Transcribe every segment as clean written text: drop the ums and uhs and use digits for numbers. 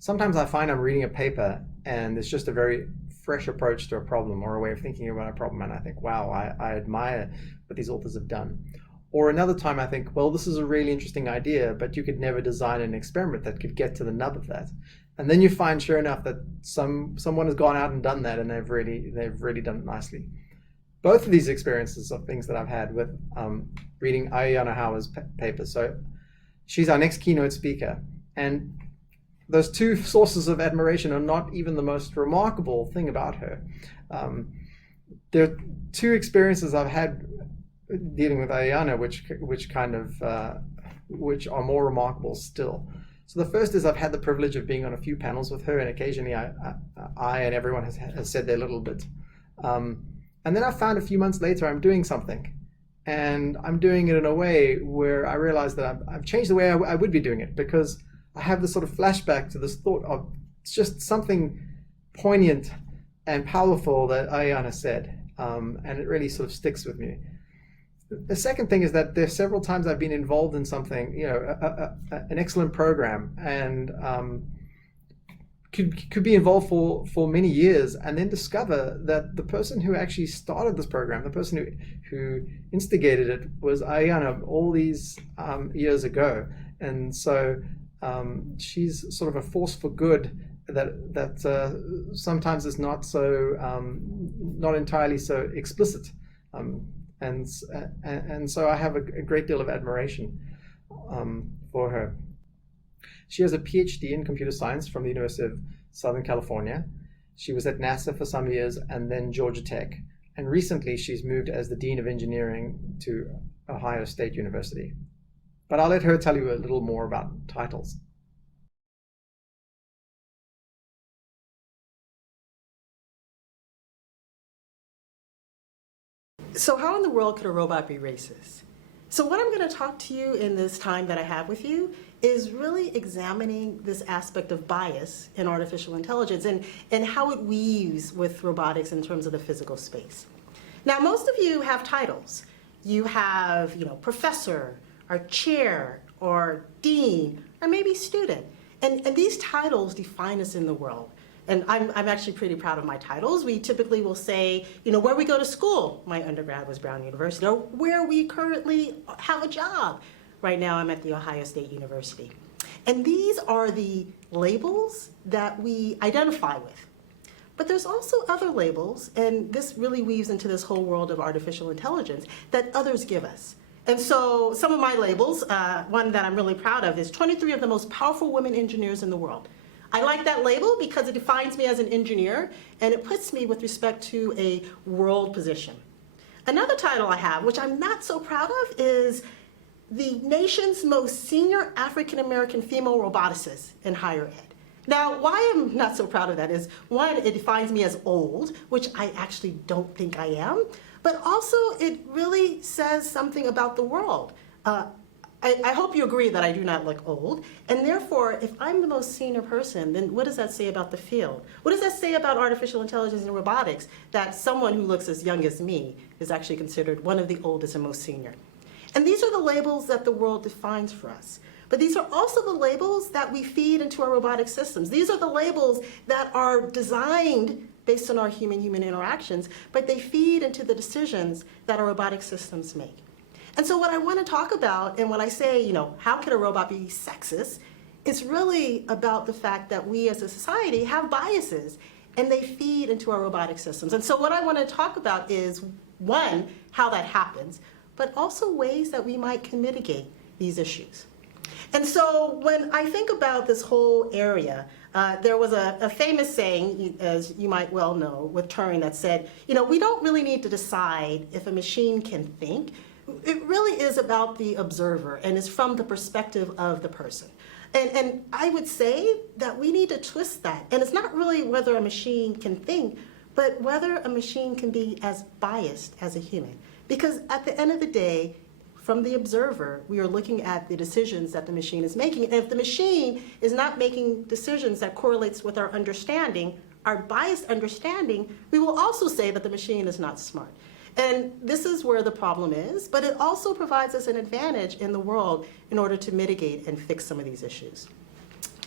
sometimes I find I'm reading a paper and it's just a very fresh approach to a problem or a way of thinking about a problem, and I think, wow, I admire what these authors have done. Or another time I think, well, this is a really interesting idea, but you could never design an experiment that could get to the nub of that. And then you find, sure enough, that someone has gone out and done that, and they've really done it nicely. Both of these experiences are things that I've had with reading Ayanna Howard's papers. So she's our next keynote speaker, and those two sources of admiration are not even the most remarkable thing about her. There are two experiences I've had dealing with Ayanna, which are more remarkable still. So the first is I've had the privilege of being on a few panels with her, and occasionally I and everyone has said their little bit. And then I found a few months later I'm doing something, and I'm doing it in a way where I realize that I've changed the way I would be doing it, because I have this sort of flashback to this thought of it's just something poignant and powerful that Ayanna said, and it really sort of sticks with me. The second thing is that there's several times I've been involved in something, an excellent program, and could be involved for many years, and then discover that the person who actually started this program, the person who instigated it, was Ayanna all these years ago. And so she's sort of a force for good that sometimes is not entirely so explicit. And so I have a great deal of admiration for her. She has a PhD in computer science from the University of Southern California. She was at NASA for some years and then Georgia Tech. And recently she's moved as the Dean of Engineering to Ohio State University. But I'll let her tell you a little more about titles. So how in the world could a robot be racist? So what I'm going to talk to you in this time that I have with you is really examining this aspect of bias in artificial intelligence and how it weaves with robotics in terms of the physical space. Now, most of you have titles. You have, professor, or chair, or dean, or maybe student. And these titles define us in the world. And I'm actually pretty proud of my titles. We typically will say, where we go to school. My undergrad was Brown University, or where we currently have a job. Right now, I'm at the Ohio State University. And these are the labels that we identify with. But there's also other labels, and this really weaves into this whole world of artificial intelligence, that others give us. And so some of my labels, one that I'm really proud of is 23 of the most powerful women engineers in the world. I like that label because it defines me as an engineer, and it puts me with respect to a world position. Another title I have, which I'm not so proud of, is the nation's most senior African-American female roboticist in higher ed. Now, why I'm not so proud of that is, one, it defines me as old, which I actually don't think I am, but also it really says something about the world. I hope you agree that I do not look old, and therefore, if I'm the most senior person, then what does that say about the field? What does that say about artificial intelligence and robotics, that someone who looks as young as me is actually considered one of the oldest and most senior? And these are the labels that the world defines for us. But these are also the labels that we feed into our robotic systems. These are the labels that are designed based on our human-human interactions, but they feed into the decisions that our robotic systems make. And so what I want to talk about, and when I say, how can a robot be sexist, it's really about the fact that we as a society have biases, and they feed into our robotic systems. And so what I want to talk about is, one, how that happens, but also ways that we might mitigate these issues. And so when I think about this whole area, there was a famous saying, as you might well know, with Turing that said, we don't really need to decide if a machine can think. It really is about the observer, and is from the perspective of the person. And I would say that we need to twist that. And it's not really whether a machine can think, but whether a machine can be as biased as a human. Because at the end of the day, from the observer, we are looking at the decisions that the machine is making. And if the machine is not making decisions that correlates with our understanding, our biased understanding, we will also say that the machine is not smart. And this is where the problem is, but it also provides us an advantage in the world in order to mitigate and fix some of these issues.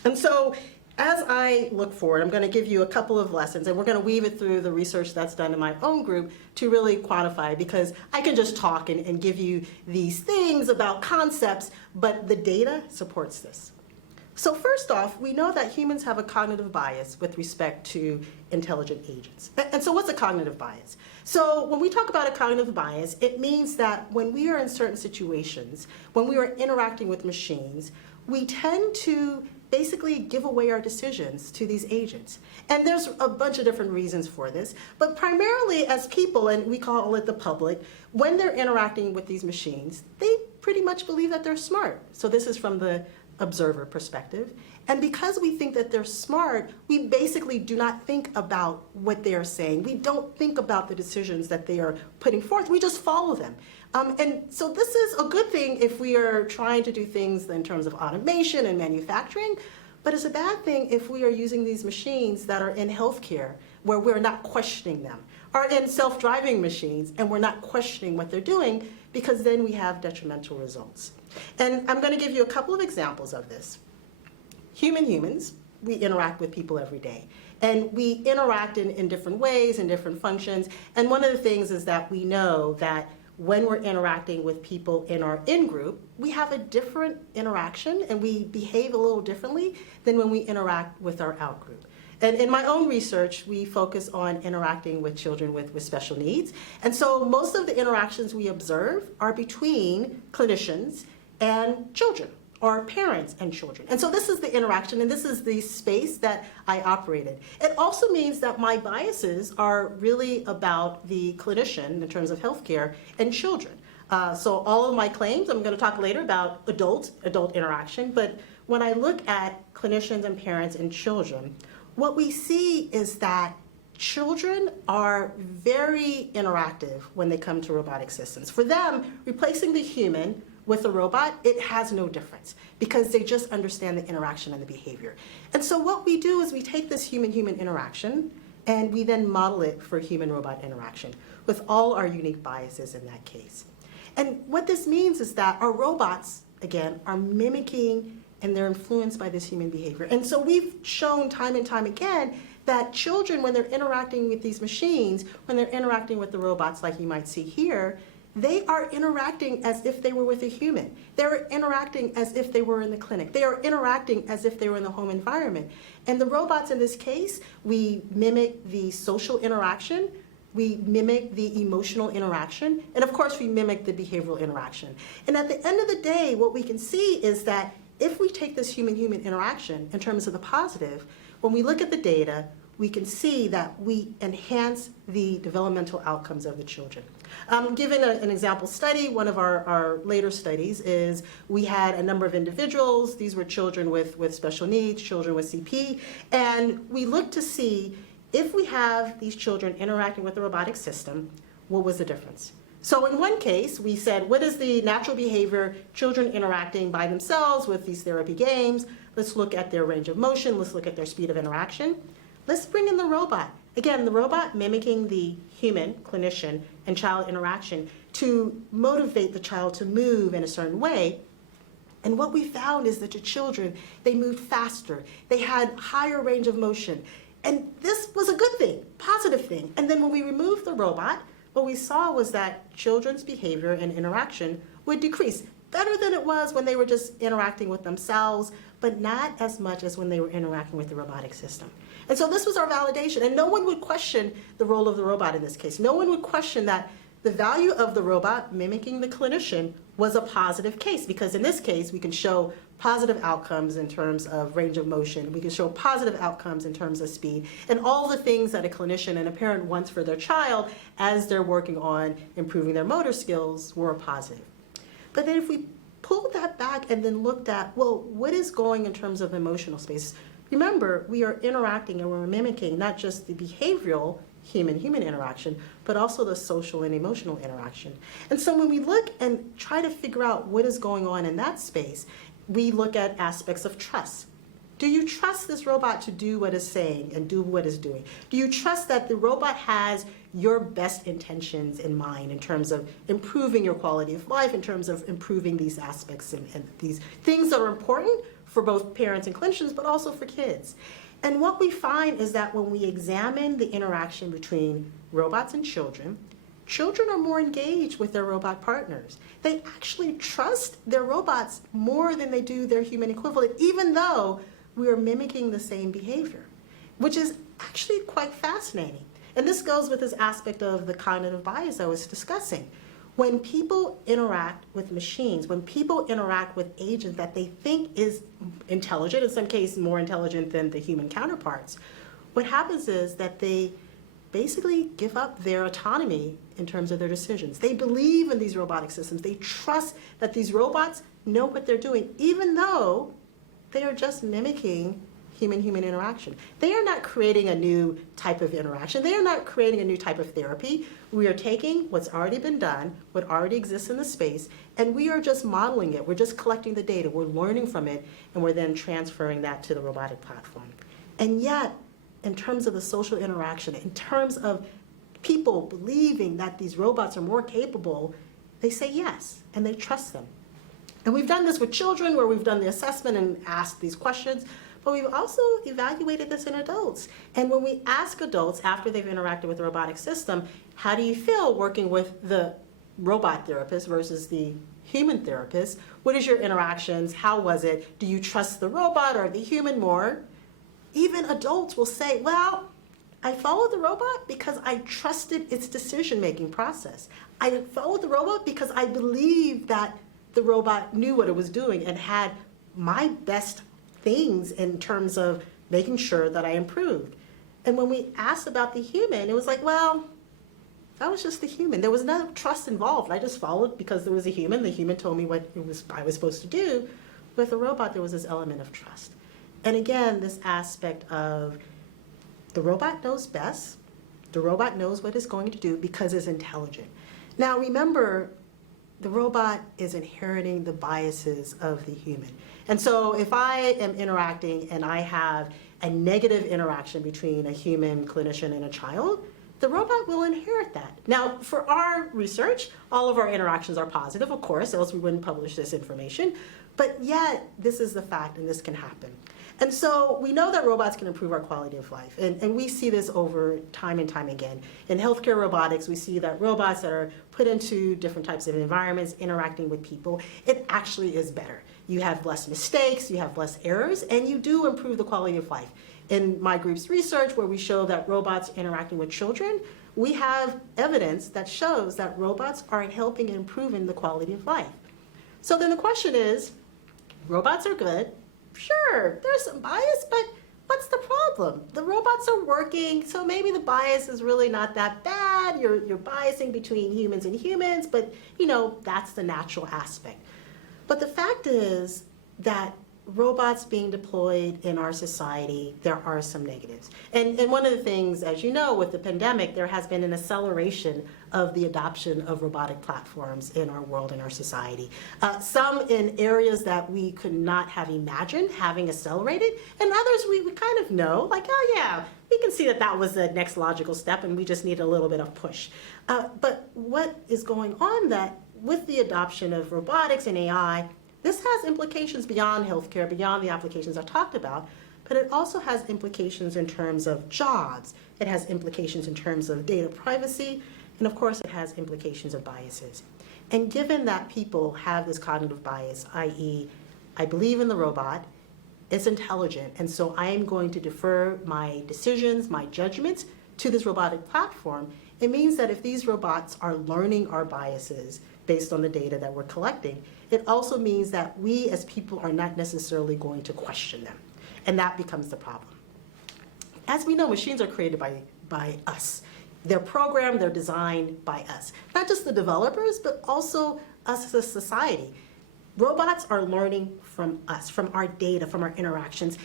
And so as I look forward, I'm going to give you a couple of lessons, and we're going to weave it through the research that's done in my own group to really quantify, because I can just talk and give you these things about concepts, but the data supports this. So first off, we know that humans have a cognitive bias with respect to intelligent agents. And so what's a cognitive bias? So when we talk about a cognitive bias, it means that when we are in certain situations, when we are interacting with machines, we tend to basically give away our decisions to these agents. And there's a bunch of different reasons for this, but primarily as people, and we call it the public, when they're interacting with these machines, they pretty much believe that they're smart. So this is from the observer perspective. And because we think that they're smart, we basically do not think about what they are saying. We don't think about the decisions that they are putting forth. We just follow them. And so this is a good thing if we are trying to do things in terms of automation and manufacturing, but it's a bad thing if we are using these machines that are in healthcare where we're not questioning them, or in self-driving machines and we're not questioning what they're doing, because then we have detrimental results. And I'm going to give you a couple of examples of this. Humans, we interact with people every day. And we interact in different ways, in different functions. And one of the things is that we know that when we're interacting with people in our in-group, we have a different interaction and we behave a little differently than when we interact with our out-group. And in my own research, we focus on interacting with children with special needs. And so most of the interactions we observe are between clinicians and children, or parents and children. And so this is the interaction, and this is the space that I operate in. It also means that my biases are really about the clinician in terms of healthcare and children. So all of my claims, I'm going to talk later about adult interaction, but when I look at clinicians and parents and children, what we see is that children are very interactive when they come to robotic systems. For them, replacing the human with a robot, it has no difference because they just understand the interaction and the behavior. And so what we do is we take this human-human interaction and we then model it for human-robot interaction with all our unique biases in that case. And what this means is that our robots, again, are mimicking and they're influenced by this human behavior. And so we've shown time and time again that children, when they're interacting with these machines, when they're interacting with the robots like you might see here, they are interacting as if they were with a human. They're interacting as if they were in the clinic. They are interacting as if they were in the home environment. And the robots in this case, we mimic the social interaction, we mimic the emotional interaction, and of course we mimic the behavioral interaction. And at the end of the day, what we can see is that if we take this human-human interaction in terms of the positive, when we look at the data, we can see that we enhance the developmental outcomes of the children. Given an example study, one of our later studies is we had a number of individuals. These were children with special needs, children with CP, and we looked to see if we have these children interacting with the robotic system, what was the difference? So in one case, we said, what is the natural behavior, children interacting by themselves with these therapy games? Let's look at their range of motion. Let's look at their speed of interaction. Let's bring in the robot. Again, the robot mimicking the human, clinician, and child interaction to motivate the child to move in a certain way. And what we found is that the children, they moved faster. They had higher range of motion. And this was a good thing, positive thing. And then when we removed the robot, what we saw was that children's behavior and interaction would decrease. Better than it was when they were just interacting with themselves, but not as much as when they were interacting with the robotic system. And so this was our validation, and no one would question the role of the robot in this case. No one would question that the value of the robot mimicking the clinician was a positive case, because in this case, we can show positive outcomes in terms of range of motion. We can show positive outcomes in terms of speed, and all the things that a clinician and a parent wants for their child as they're working on improving their motor skills were positive. But then if we pulled that back and then looked at, well, what is going in terms of emotional space? Remember, we are interacting and we're mimicking not just the behavioral human-human interaction, but also the social and emotional interaction. And so when we look and try to figure out what is going on in that space, we look at aspects of trust. Do you trust this robot to do what it's saying and do what it's doing? Do you trust that the robot has your best intentions in mind in terms of improving your quality of life, in terms of improving these aspects and these things that are important for both parents and clinicians, but also for kids. And what we find is that when we examine the interaction between robots and children, children are more engaged with their robot partners. They actually trust their robots more than they do their human equivalent, even though we are mimicking the same behavior, which is actually quite fascinating. And this goes with this aspect of the cognitive bias I was discussing. When people interact with machines, when people interact with agents that they think is intelligent, in some cases more intelligent than the human counterparts, what happens is that they basically give up their autonomy in terms of their decisions. They believe in these robotic systems. They trust that these robots know what they're doing, even though they are just mimicking human-human interaction. They are not creating a new type of interaction. They are not creating a new type of therapy. We are taking what's already been done, what already exists in the space, and we are just modeling it. We're just collecting the data. We're learning from it, and we're then transferring that to the robotic platform. And yet, in terms of the social interaction, in terms of people believing that these robots are more capable, they say yes, and they trust them. And we've done this with children, where we've done the assessment and asked these questions, but we've also evaluated this in adults. And when we ask adults after they've interacted with the robotic system, how do you feel working with the robot therapist versus the human therapist? What is your interactions? How was it? Do you trust the robot or the human more? Even adults will say, well, I followed the robot because I trusted its decision-making process. I followed the robot because I believed that the robot knew what it was doing and had my best things in terms of making sure that I improved. And when we asked about the human, it was like, well, that was just the human. There was no trust involved. I just followed because there was a human. The human told me what I was supposed to do. With the robot, there was this element of trust. And again, this aspect of the robot knows best. The robot knows what it's going to do because it's intelligent. Now remember, the robot is inheriting the biases of the human. And so if I am interacting and I have a negative interaction between a human clinician and a child, the robot will inherit that. Now, for our research, all of our interactions are positive, of course, else we wouldn't publish this information. But yet, this is the fact, and this can happen. And so we know that robots can improve our quality of life, and we see this over time and time again. In healthcare robotics, we see that robots that are put into different types of environments, interacting with people, it actually is better. You have less mistakes, you have less errors, and you do improve the quality of life. In my group's research, where we show that robots interacting with children, we have evidence that shows that robots are helping and improving the quality of life. So then the question is, robots are good. Sure, there's some bias, but what's the problem? The robots are working, so maybe the bias is really not that bad. You're biasing between humans and humans, but that's the natural aspect. But the fact is that robots being deployed in our society, there are some negatives. And one of the things, as you know, with the pandemic, there has been an acceleration of the adoption of robotic platforms in our world, in our society. Some in areas that we could not have imagined having accelerated, and others we kind of know, like, oh yeah, we can see that that was the next logical step and we just need a little bit of push. But what is going on that with the adoption of robotics and AI, this has implications beyond healthcare, beyond the applications I talked about, but it also has implications in terms of jobs. It has implications in terms of data privacy, and of course it has implications of biases. And given that people have this cognitive bias, i.e., I believe in the robot, it's intelligent, and so I am going to defer my decisions, my judgments to this robotic platform, it means that if these robots are learning our biases based on the data that we're collecting, it also means that we as people are not necessarily going to question them. And that becomes the problem. As we know, machines are created by us. They're programmed, they're designed by us. Not just the developers, but also us as a society. Robots are learning from us, from our data, from our interactions.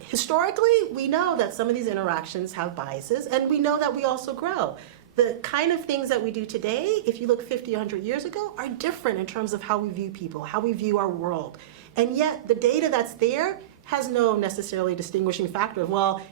Historically, we know that some of these interactions have biases, and we know that we also grow. The kind of things that we do today, if you look 50, 100 years ago, are different in terms of how we view people, how we view our world. And yet the data that's there has no necessarily distinguishing factor of, well,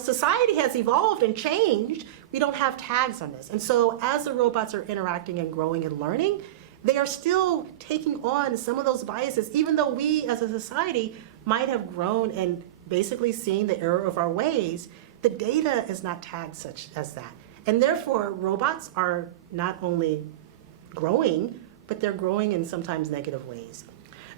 society has evolved and changed. We don't have tags on this. And so as the robots are interacting and growing and learning, they are still taking on some of those biases, even though we as a society might have grown and basically seen the error of our ways, the data is not tagged such as that. And therefore, robots are not only growing, but they're growing in sometimes negative ways.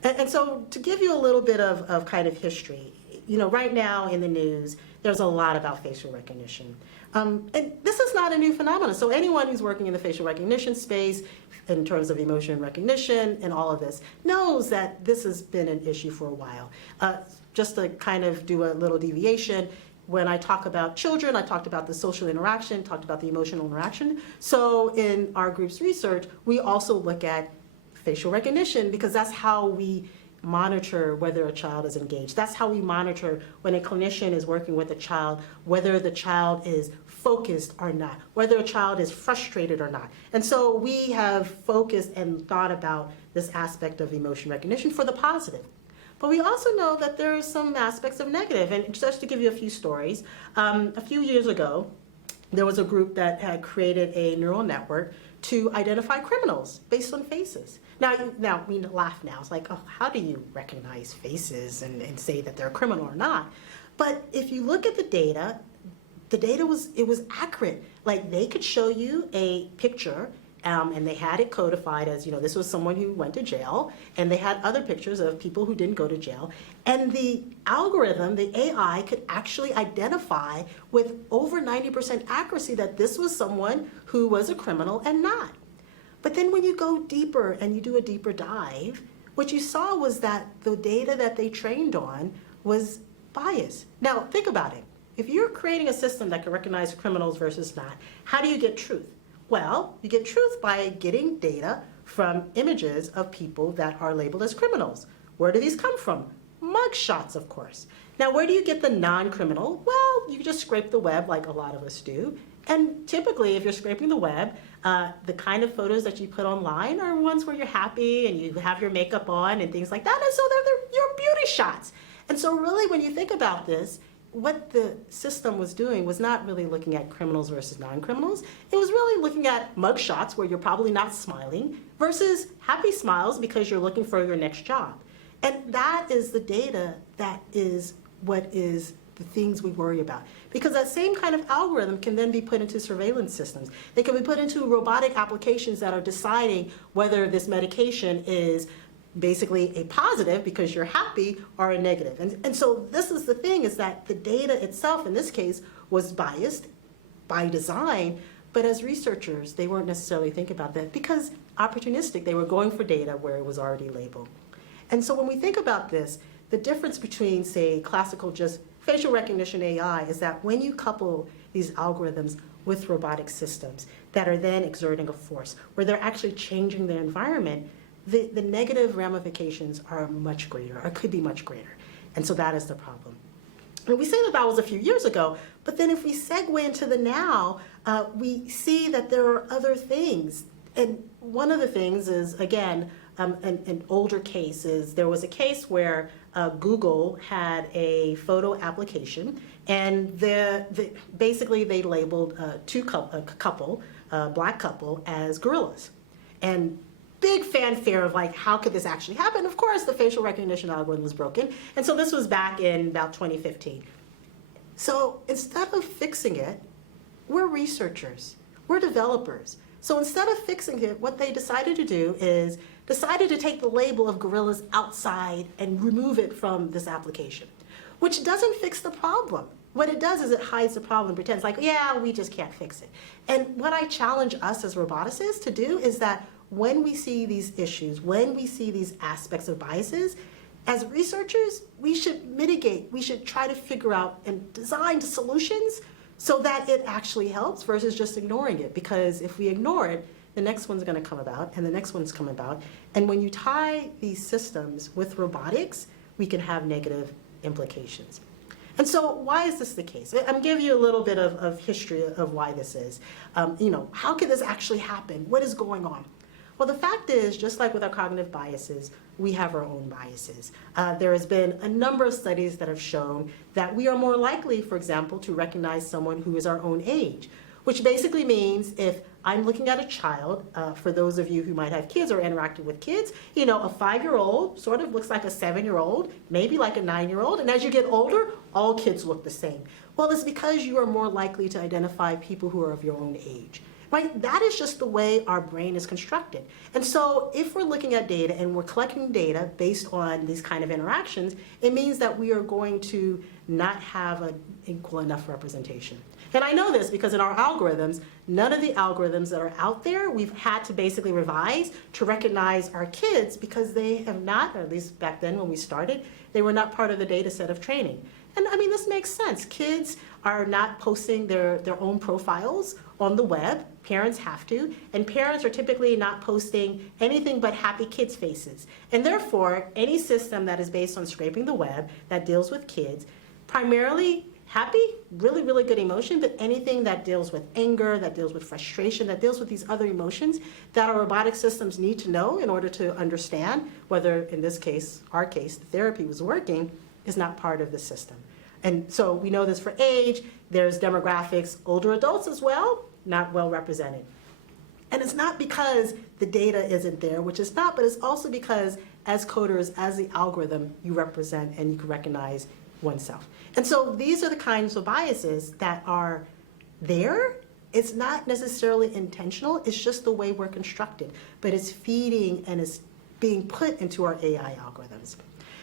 And so to give you a little bit of kind of history, right now in the news, there's a lot about facial recognition. And this is not a new phenomenon. So anyone who's working in the facial recognition space, in terms of emotion recognition and all of this, knows that this has been an issue for a while. Just to kind of do a little deviation, when I talk about children, I talked about the social interaction, talked about the emotional interaction. So in our group's research, we also look at facial recognition because that's how we monitor whether a child is engaged. That's how we monitor when a clinician is working with a child, whether the child is focused or not, whether a child is frustrated or not. And so we have focused and thought about this aspect of emotion recognition for the positive. But we also know that there are some aspects of negative. And just to give you a few stories, a few years ago, there was a group that had created a neural network to identify criminals based on faces. Now we laugh now. It's like, oh, how do you recognize faces and say that they're a criminal or not? But if you look at the data was accurate. Like they could show you a picture, and they had it codified as, this was someone who went to jail, and they had other pictures of people who didn't go to jail. And the algorithm, the AI, could actually identify with over 90% accuracy that this was someone who was a criminal and not. But then when you go deeper and you do a deeper dive, what you saw was that the data that they trained on was biased. Now, think about it. If you're creating a system that can recognize criminals versus not, how do you get truth? Well, you get truth by getting data from images of people that are labeled as criminals. Where do these come from? Mugshots, of course. Now, where do you get the non-criminal? Well, you just scrape the web like a lot of us do. And typically, if you're scraping the web, the kind of photos that you put online are ones where you're happy and you have your makeup on and things like that. And so they're your beauty shots. And so really, when you think about this, what the system was doing was not really looking at criminals versus non-criminals. It was really looking at mugshots where you're probably not smiling versus happy smiles because you're looking for your next job. And that is the data that is what is the things we worry about. Because that same kind of algorithm can then be put into surveillance systems. They can be put into robotic applications that are deciding whether this medication is basically a positive because you're happy or a negative. And so this is the thing, is that the data itself in this case was biased by design, but as researchers, they weren't necessarily thinking about that because opportunistic, they were going for data where it was already labeled. And so when we think about this, the difference between, say, classical just facial recognition AI is that when you couple these algorithms with robotic systems that are then exerting a force, where they're actually changing their environment, the negative ramifications are much greater, or could be much greater. And so that is the problem. And we say that was a few years ago, but then if we segue into the now, we see that there are other things. And one of the things is, again, an older case is there was a case where Google had a photo application, and basically they labeled a couple, black couple, as gorillas. And big fanfare of like, how could this actually happen? Of course, the facial recognition algorithm was broken. And so this was back in about 2015. So instead of fixing it, we're researchers, we're developers. So instead of fixing it, what they decided to do is decided to take the label of gorillas outside and remove it from this application, which doesn't fix the problem. What it does is it hides the problem and pretends like, yeah, we just can't fix it. And what I challenge us as roboticists to do is that when we see these issues, when we see these aspects of biases, as researchers, we should mitigate, we should try to figure out and design solutions so that it actually helps versus just ignoring it. Because if we ignore it, the next one's gonna come about and the next one's come about. And when you tie these systems with robotics, we can have negative implications. And so why is this the case? I'm giving you a little bit of history of why this is. How can this actually happen? What is going on? Well, the fact is, just like with our cognitive biases, we have our own biases. There has been a number of studies that have shown that we are more likely, for example, to recognize someone who is our own age, which basically means if I'm looking at a child, for those of you who might have kids or interacting with kids, a 5-year-old sort of looks like a 7-year-old, maybe like a 9-year-old, and as you get older, all kids look the same. Well, it's because you are more likely to identify people who are of your own age. Right? That is just the way our brain is constructed. And so if we're looking at data and we're collecting data based on these kind of interactions, it means that we are going to not have an equal enough representation. And I know this because in our algorithms, none of the algorithms that are out there, we've had to basically revise to recognize our kids because they have not, or at least back then when we started, they were not part of the data set of training. And I mean, this makes sense. Kids are not posting their own profiles on the web. Parents have to. And parents are typically not posting anything but happy kids' faces. And therefore, any system that is based on scraping the web that deals with kids, primarily happy, really, really good emotion, but anything that deals with anger, that deals with frustration, that deals with these other emotions that our robotic systems need to know in order to understand whether, in this case, our case, the therapy was working, is not part of the system. And so we know this for age, there's demographics, older adults as well, not well represented. And it's not because the data isn't there, which it's not, but it's also because as coders, as the algorithm, you represent and you can recognize oneself. And so these are the kinds of biases that are there. It's not necessarily intentional, it's just the way we're constructed, but it's feeding and it's being put into our AI algorithms.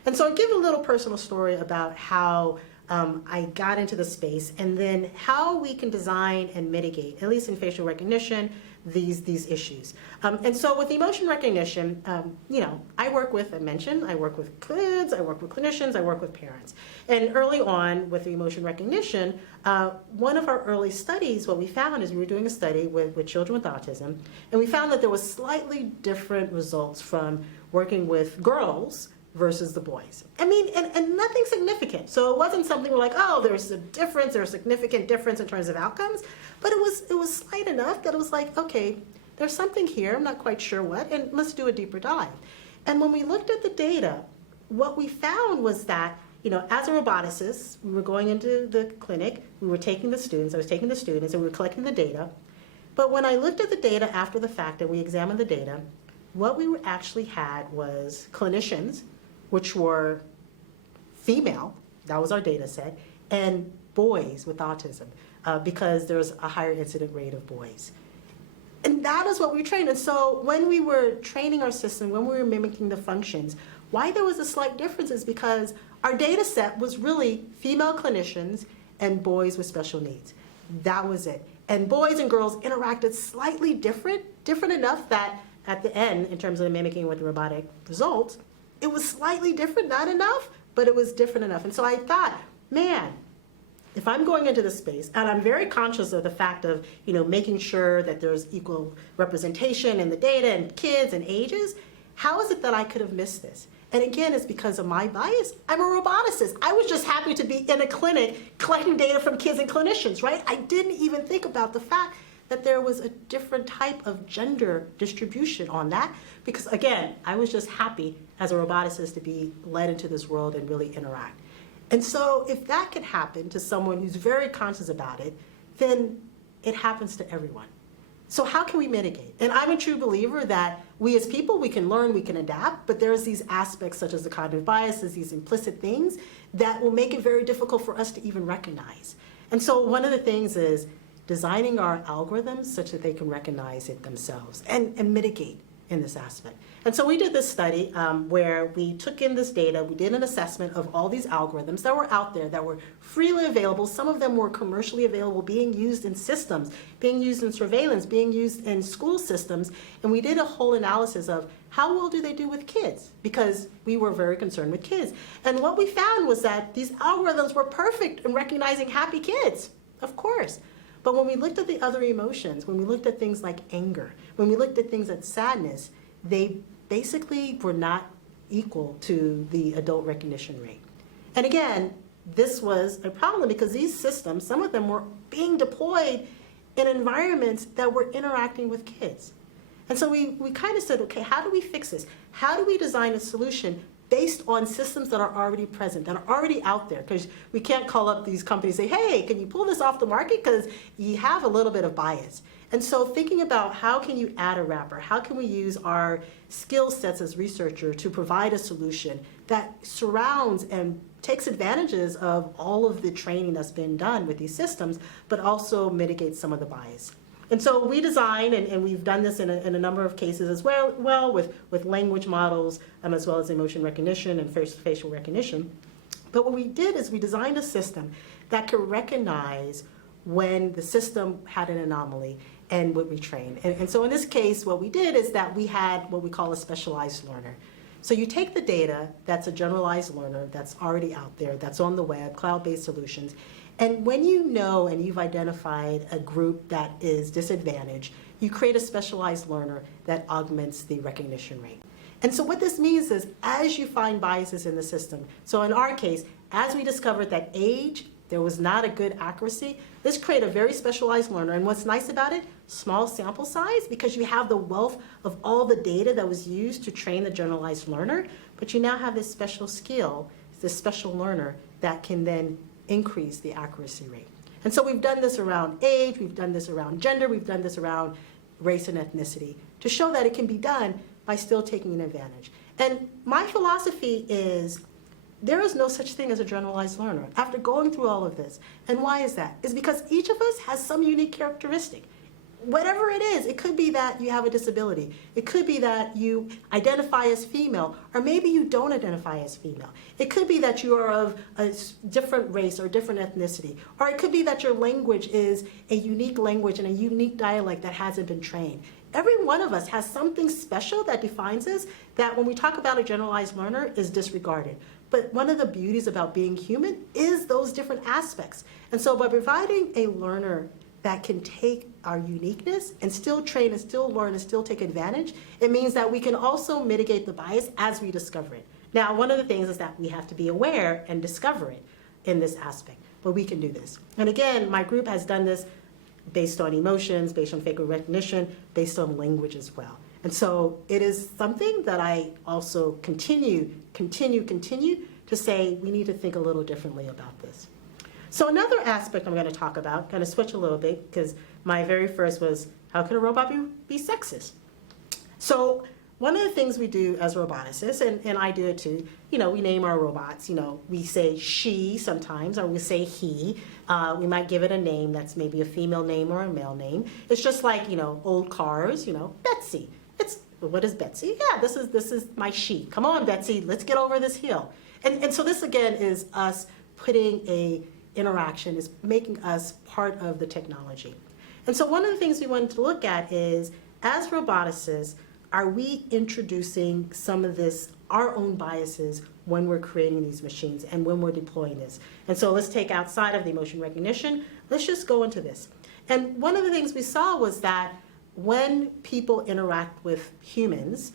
And so I'll give a little personal story about how I got into the space and then how we can design and mitigate, at least in facial recognition, these issues. And so with emotion recognition, I work with kids, I work with clinicians, I work with parents. And early on with the emotion recognition, one of our early studies, what we found is we were doing a study with children with autism, and we found that there was slightly different results from working with girls versus the boys. I mean, and nothing significant. So it wasn't something we're like, oh, there's a difference, there's a significant difference in terms of outcomes, but it was slight enough that it was like, okay, there's something here, I'm not quite sure what, and let's do a deeper dive. And when we looked at the data, what we found was that, as a roboticist, we were going into the clinic, we were taking the students, I was taking the students, and we were collecting the data. But when I looked at the data after the fact and we examined the data, what we actually had was clinicians, which were female, that was our data set, and boys with autism, because there's a higher incident rate of boys. And that is what we trained. And so when we were training our system, when we were mimicking the functions, why there was a slight difference is because our data set was really female clinicians and boys with special needs. That was it. And boys and girls interacted slightly different enough that at the end, in terms of the mimicking with the robotic results, it was slightly different, not enough, but it was different enough. And so I thought, man, if I'm going into this space, and I'm very conscious of the fact of, making sure that there's equal representation in the data and kids and ages, how is it that I could have missed this? And again, it's because of my bias. I'm a roboticist. I was just happy to be in a clinic collecting data from kids and clinicians, right? I didn't even think about the fact that there was a different type of gender distribution on that, because again, I was just happy as a roboticist to be led into this world and really interact. And so if that could happen to someone who's very conscious about it, then it happens to everyone. So how can we mitigate? And I'm a true believer that we as people, we can learn, we can adapt, but there's these aspects such as the cognitive biases, these implicit things that will make it very difficult for us to even recognize. And so one of the things is designing our algorithms such that they can recognize it themselves and mitigate in this aspect. And so we did this study where we took in this data, we did an assessment of all these algorithms that were out there that were freely available. Some of them were commercially available, being used in systems, being used in surveillance, being used in school systems. And we did a whole analysis of how well do they do with kids, because we were very concerned with kids. And what we found was that these algorithms were perfect in recognizing happy kids, of course. But when we looked at the other emotions, when we looked at things like anger, when we looked at things like sadness, they basically were not equal to the adult recognition rate. And again, this was a problem because these systems, some of them were being deployed in environments that were interacting with kids. And so we kind of said, okay, how do we fix this? How do we design a solution based on systems that are already present, that are already out there? Because we can't call up these companies and say, hey, can you pull this off the market? Because you have a little bit of bias. And so thinking about how can you add a wrapper, how can we use our skill sets as researcher to provide a solution that surrounds and takes advantages of all of the training that's been done with these systems, but also mitigates some of the bias. And so we design, and we've done this in a number of cases as well with language models, as well as emotion recognition and facial recognition. But what we did is we designed a system that could recognize when the system had an anomaly and would retrain. And so in this case, what we did is that we had what we call a specialized learner. So you take the data that's a generalized learner that's already out there, that's on the web, cloud-based solutions, and when you know and you've identified a group that is disadvantaged, you create a specialized learner that augments the recognition rate. And so what this means is as you find biases in the system, so in our case, as we discovered that age, there was not a good accuracy, let's create a very specialized learner. And what's nice about it, small sample size, because you have the wealth of all the data that was used to train the generalized learner, but you now have this special skill, this special learner that can then increase the accuracy rate. And so we've done this around age, we've done this around gender, we've done this around race and ethnicity to show that it can be done by still taking an advantage. And my philosophy is there is no such thing as a generalized learner after going through all of this. And why is that? It's because each of us has some unique characteristic. Whatever it is, it could be that you have a disability. It could be that you identify as female, or maybe you don't identify as female. It could be that you are of a different race or different ethnicity. Or it could be that your language is a unique language and a unique dialect that hasn't been trained. Every one of us has something special that defines us that when we talk about a generalized learner is disregarded. But one of the beauties about being human is those different aspects. And so by providing a learner that can take our uniqueness and still train and still learn and still take advantage, it means that we can also mitigate the bias as we discover it. Now, one of the things is that we have to be aware and discover it in this aspect, but we can do this. And again, my group has done this based on emotions, based on facial recognition, based on language as well. And so it is something that I also continue to say we need to think a little differently about this. So another aspect I'm going to talk about, kind of switch a little bit, because my very first was, how can a robot be sexist? So one of the things we do as roboticists, and I do it too, we name our robots, we say she sometimes, or we say he. We might give it a name that's maybe a female name or a male name. It's just like, old cars, Betsy. What is Betsy? Yeah, this is my she. Come on, Betsy, let's get over this hill. And so this again is us putting a interaction, is making us part of the technology. And so one of the things we wanted to look at is, as roboticists, are we introducing some of this, our own biases when we're creating these machines and when we're deploying this? And so let's take outside of the emotion recognition, let's just go into this. And one of the things we saw was that when people interact with humans,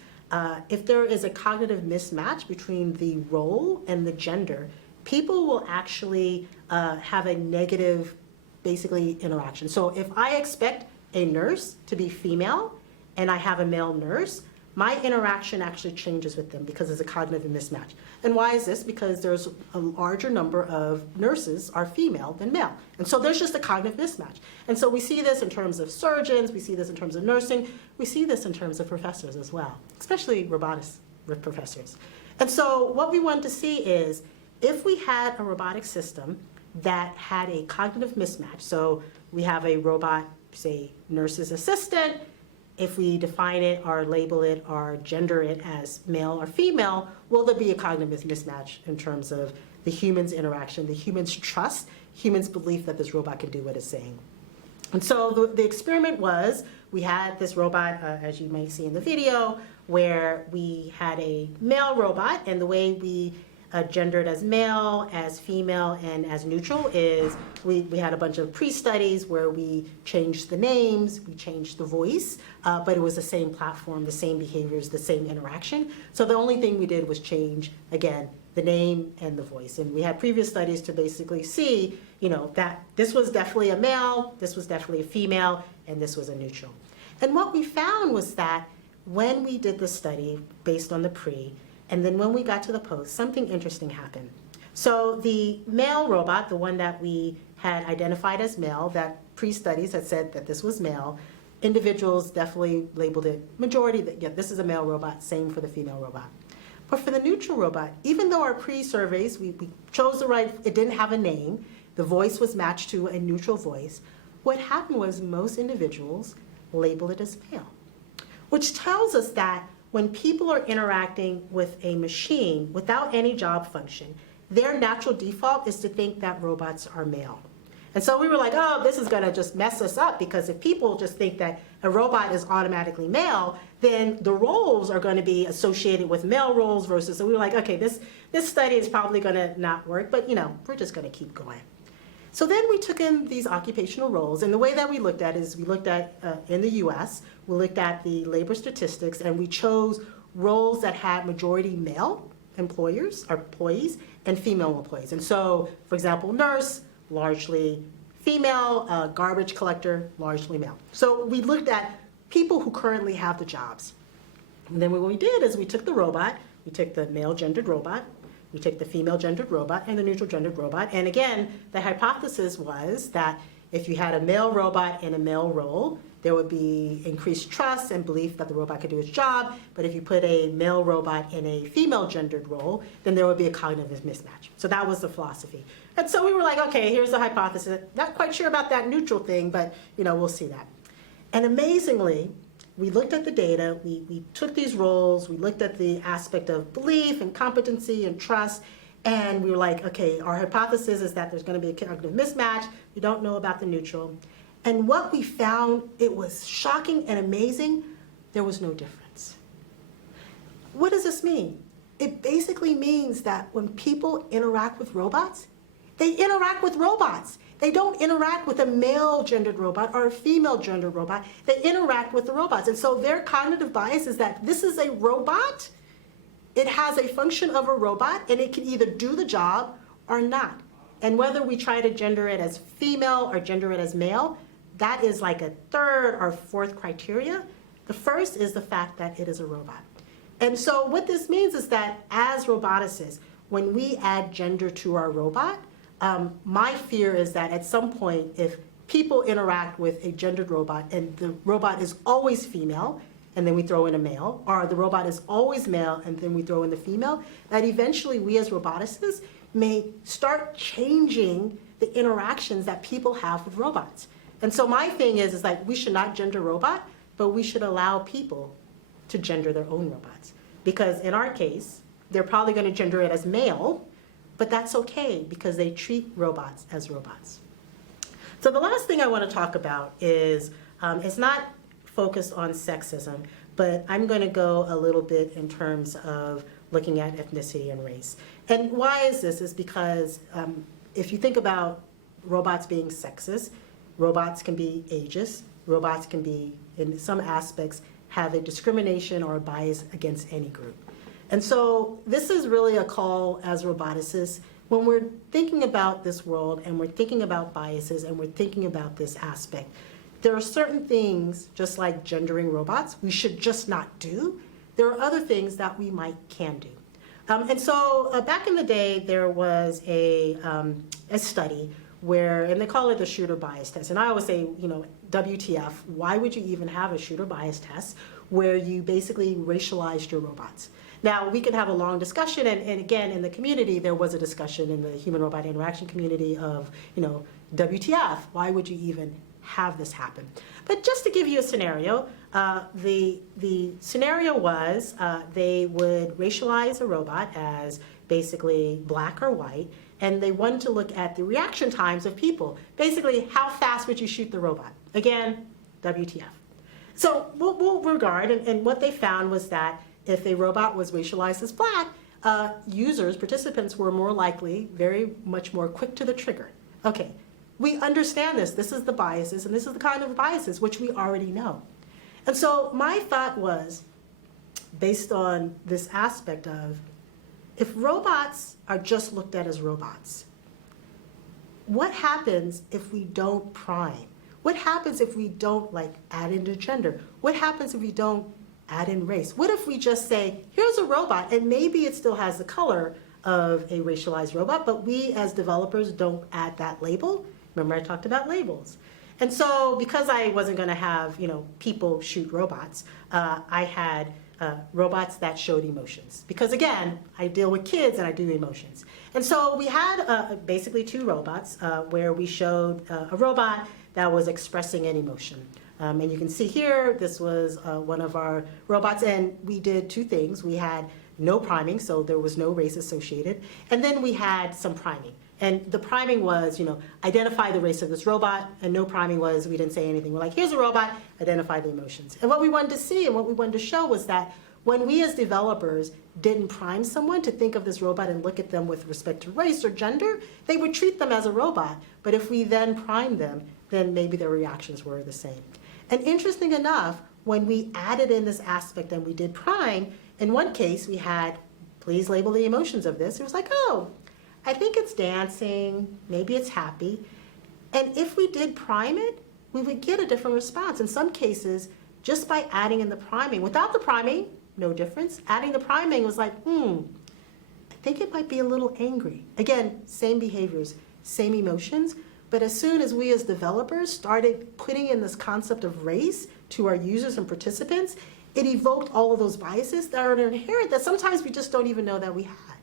if there is a cognitive mismatch between the role and the gender, people will actually have a negative, basically, interaction. So if I expect a nurse to be female and I have a male nurse, my interaction actually changes with them because there's a cognitive mismatch. And why is this? Because there's a larger number of nurses are female than male. And so there's just a cognitive mismatch. And so we see this in terms of surgeons, we see this in terms of nursing, we see this in terms of professors as well, especially robotics professors. And so what we want to see is, if we had a robotic system that had a cognitive mismatch, so we have a robot, say, nurse's assistant, if we define it or label it or gender it as male or female, will there be a cognitive mismatch in terms of the human's interaction, the human's trust, human's belief that this robot can do what it's saying? And so the experiment was, we had this robot, as you might see in the video, where we had a male robot, and the way we gendered as male, as female, and as neutral is we had a bunch of pre-studies where we changed the names, we changed the voice, but it was the same platform, the same behaviors, the same interaction. So the only thing we did was change, again, the name and the voice. And we had previous studies to basically see, that this was definitely a male, this was definitely a female, and this was a neutral. And what we found was that when we did the study based on the pre, and then when we got to the post, something interesting happened. So the male robot, the one that we had identified as male, that pre-studies had said that this was male, individuals definitely labeled it majority that, yeah, this is a male robot, same for the female robot. But for the neutral robot, even though our pre-surveys, we chose the right, it didn't have a name, the voice was matched to a neutral voice, what happened was most individuals labeled it as male, which tells us that when people are interacting with a machine without any job function, their natural default is to think that robots are male. And so we were like, oh, this is gonna just mess us up, because if people just think that a robot is automatically male, then the roles are gonna be associated with male roles versus, so we were like, okay, this study is probably gonna not work, but we're just gonna keep going. So then we took in these occupational roles, and the way that we looked at is we looked at, in the US, we looked at the labor statistics, and we chose roles that had majority male employees, and female employees. And so, for example, nurse, largely female, garbage collector, largely male. So we looked at people who currently have the jobs. And then what we did is we took the robot, we took the male gendered robot, we took the female gendered robot, and the neutral gendered robot. And again, the hypothesis was that if you had a male robot in a male role, there would be increased trust and belief that the robot could do its job. But if you put a male robot in a female gendered role, then there would be a cognitive mismatch. So that was the philosophy. And so we were like, okay, here's the hypothesis. Not quite sure about that neutral thing, but we'll see that. And amazingly, we looked at the data, we took these roles, we looked at the aspect of belief and competency and trust, and we were like, okay, our hypothesis is that there's going to be a cognitive mismatch. We don't know about the neutral. And what we found, it was shocking and amazing. There was no difference. What does this mean? It basically means that when people interact with robots, they interact with robots. They don't interact with a male gendered robot or a female gendered robot. They interact with the robots. And so their cognitive bias is that this is a robot, it has a function of a robot, and it can either do the job or not. And whether we try to gender it as female or gender it as male, that is like a third or fourth criteria. The first is the fact that it is a robot. And so what this means is that as roboticists, when we add gender to our robot, my fear is that at some point, if people interact with a gendered robot and the robot is always female, and then we throw in a male, or the robot is always male and then we throw in the female, that eventually we as roboticists may start changing the interactions that people have with robots. And so my thing is like, we should not gender robot, but we should allow people to gender their own robots. Because in our case, they're probably going to gender it as male, but that's okay because they treat robots as robots. So the last thing I want to talk about is, it's not focused on sexism, but I'm going to go a little bit in terms of looking at ethnicity and race. And why is this? Is because if you think about robots being sexist, robots can be ageist, robots can be, in some aspects, have a discrimination or a bias against any group. And so this is really a call as roboticists, when we're thinking about this world and we're thinking about biases and we're thinking about this aspect, there are certain things, just like gendering robots, we should just not do. There are other things that we can do. And so back in the day, there was a study where, and they call it the shooter bias test. And I always say, WTF, why would you even have a shooter bias test where you basically racialized your robots? Now, we could have a long discussion, and again, in the community, there was a discussion in the human-robot interaction community of, WTF, why would you even have this happen? But just to give you a scenario, the scenario was they would racialize a robot as basically black or white, and they wanted to look at the reaction times of people. Basically, how fast would you shoot the robot? Again, WTF. So we'll regard, and what they found was that if a robot was racialized as black, participants were more likely, very much more quick to the trigger. Okay, we understand this. This is the biases, and this is the kind of biases which we already know. And so my thought was, based on this aspect of, if robots are just looked at as robots, what happens if we don't prime? What happens if we don't add into gender? What happens if we don't add in race? What if we just say, here's a robot, and maybe it still has the color of a racialized robot, but we as developers don't add that label? Remember I talked about labels. And so because I wasn't going to have, people shoot robots, I had robots that showed emotions. Because again, I deal with kids and I do emotions. And so we had basically two robots where we showed a robot that was expressing an emotion. And you can see here, this was one of our robots, and we did two things. We had no priming, so there was no race associated. And then we had some priming. And the priming was, identify the race of this robot, and no priming was, we didn't say anything. We're like, here's a robot, identify the emotions. And what we wanted to see and what we wanted to show was that when we as developers didn't prime someone to think of this robot and look at them with respect to race or gender, they would treat them as a robot. But if we then primed them, then maybe their reactions were the same. And interesting enough, when we added in this aspect and we did prime, in one case we had, please label the emotions of this. It was like, oh, I think it's dancing, maybe it's happy. And if we did prime it, we would get a different response. In some cases, just by adding in the priming, without the priming, no difference. Adding the priming was like, I think it might be a little angry. Again, same behaviors, same emotions, but as soon as we as developers started putting in this concept of race to our users and participants, it evoked all of those biases that are inherent that sometimes we just don't even know that we had.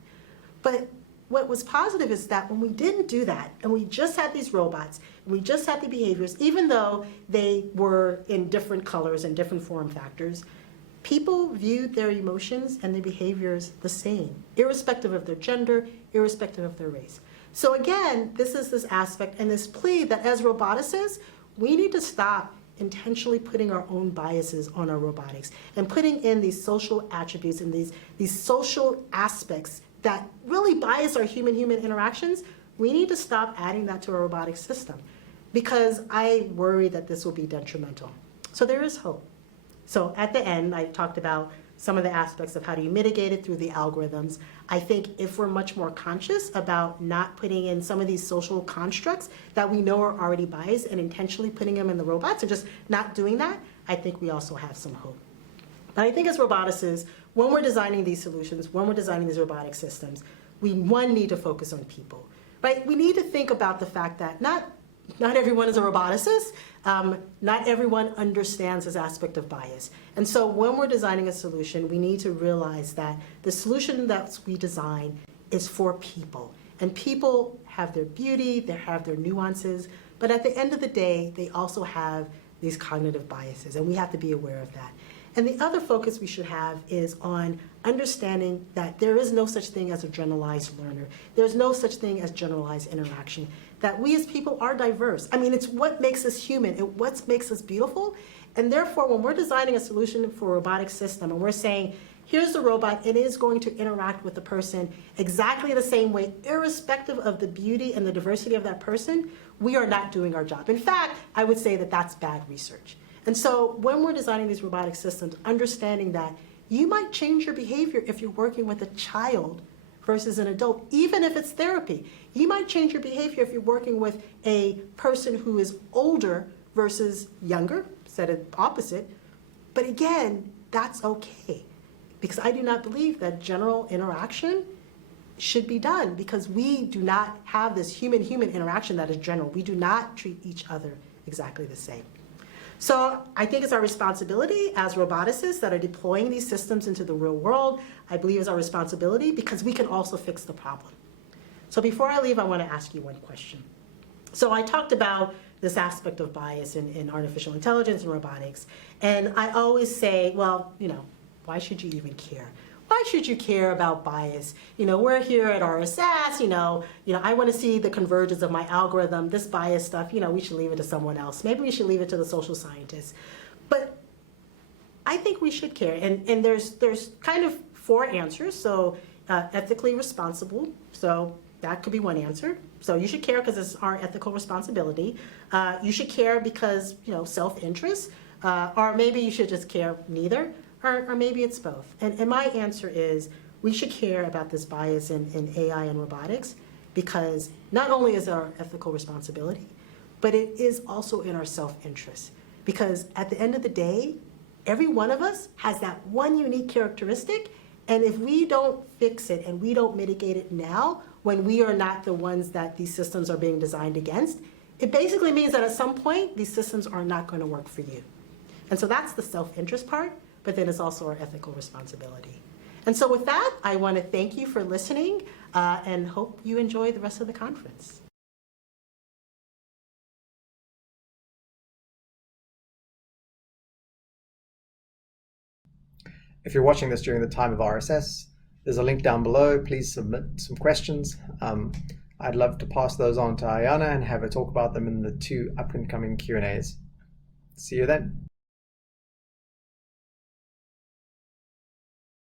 But what was positive is that when we didn't do that, and we just had these robots, and we just had the behaviors, even though they were in different colors and different form factors, people viewed their emotions and their behaviors the same, irrespective of their gender, irrespective of their race. So again, this is this aspect and this plea that as roboticists, we need to stop intentionally putting our own biases on our robotics and putting in these social attributes and these social aspects that really bias our human-human interactions. We need to stop adding that to our robotic system because I worry that this will be detrimental. So there is hope. So at the end, I talked about some of the aspects of how do you mitigate it through the algorithms. I think if we're much more conscious about not putting in some of these social constructs that we know are already biased and intentionally putting them in the robots and just not doing that, I think we also have some hope. But I think as roboticists, when we're designing these solutions, when we're designing these robotic systems, we, one, need to focus on people, right? We need to think about the fact that not everyone is a roboticist. Not everyone understands this aspect of bias. And so when we're designing a solution, we need to realize that the solution that we design is for people. And people have their beauty, they have their nuances, but at the end of the day, they also have these cognitive biases, and we have to be aware of that. And the other focus we should have is on understanding that there is no such thing as a generalized learner. There's no such thing as generalized interaction. That we as people are diverse. I mean, it's what makes us human. It's what makes us beautiful. And therefore, when we're designing a solution for a robotic system and we're saying, here's the robot, it is going to interact with the person exactly the same way, irrespective of the beauty and the diversity of that person, we are not doing our job. In fact, I would say that that's bad research. And so when we're designing these robotic systems, understanding that you might change your behavior if you're working with a child versus an adult, even if it's therapy. You might change your behavior if you're working with a person who is older versus younger, said it opposite. But again, that's okay. Because I do not believe that general interaction should be done because we do not have this human-human interaction that is general. We do not treat each other exactly the same. So I think it's our responsibility as roboticists that are deploying these systems into the real world. I believe it's our responsibility because we can also fix the problem. So before I leave, I want to ask you one question. So I talked about this aspect of bias in artificial intelligence and robotics. And I always say, well, why should you even care? Why should you care about bias? We're here at RSS, I want to see the convergence of my algorithm, this bias stuff, we should leave it to someone else. Maybe we should leave it to the social scientists. But I think we should care. And there's kind of four answers. So ethically responsible. So that could be one answer. So you should care because it's our ethical responsibility. You should care because, self-interest. Or maybe you should just care neither. Or maybe it's both. And my answer is we should care about this bias in AI and robotics because not only is it our ethical responsibility, but it is also in our self-interest. Because at the end of the day, every one of us has that one unique characteristic, and if we don't fix it and we don't mitigate it now, when we are not the ones that these systems are being designed against, it basically means that at some point, these systems are not going to work for you. And so that's the self-interest part, but then it's also our ethical responsibility. And so with that, I want to thank you for listening and hope you enjoy the rest of the conference. If you're watching this during the time of RSS, there's a link down below. Please submit some questions. I'd love to pass those on to Ayanna and have her talk about them in the 2 up-and-coming Q&As. See you then.